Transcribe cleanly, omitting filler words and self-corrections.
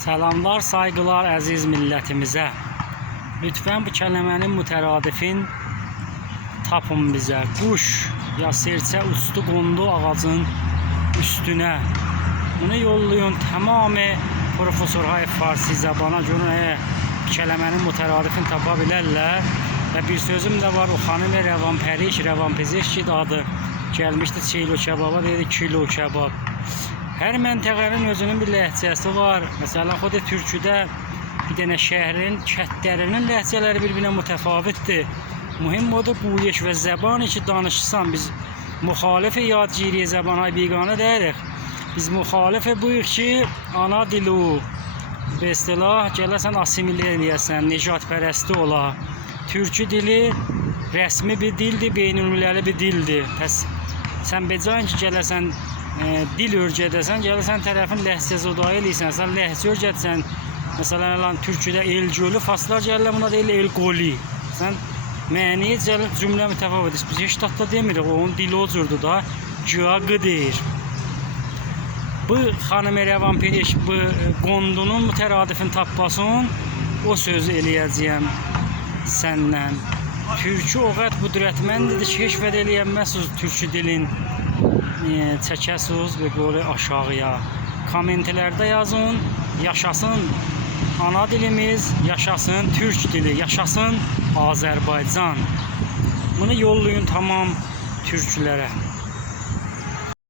Salamlar, saygılar əziz millətimizə. Lütfən bu kələmənin mütəradifin tapın bizə. Quş ya serçə uçdu qondu ağacın üstünə. Bunu yollayın tamamı Profesör Hayf Farsi zabana görün kələmənin mütəradifini tapa bilərlər. Və bir sözüm də var, o xanım rəvanpezişki adı gəlmişdi çeylo kebaba, dedi kilo kebab. Hər məntəqənin özünün bir ləhcəsi var. Məsələn, xod türküdə bir dənə şəhrin, kətlərinin ləhcələri bir-birinə mütəfavitdir. Mühim odur bu və zəban ki danışırsan. Biz müxalif-i yadgiriyə zəbanay biganə deyirik. Biz müxalif buyuq ki, ana dili be istilah gələsən asimilə eləyəsən, necatpərəsti ola. Türkü dili rəsmi bir dildir, beynülmilləli bir dildir. Pəs sən becayin ki gələsən dil örgədəsən, gəlirsən tərəfin ləhcəsi odağı eləyirsən, sən ləhcə örgədsən, məsələn, türküdə el gölü, faslar gəlirlər, buna deyil el qoli. Sən məniyə cümlə mütəfavitdir. Biz heç tatda demirik, onun dili o cürdür da, cüaqı deyir. Bu xanım rəvanperiş, bu qondunun mütəradifini tapmasın, o sözü eləyəcəyəm səndən. Türkü o qədər qüdrətməndir ki, keşfət eləyənməsiz türkü dilin. Çəkəsiz və böyle aşağıya. Kommentlərdə yazın, yaşasın ana dilimiz, yaşasın türk dili, yaşasın Azərbaycan. Bunu yollayın tamam türklərə.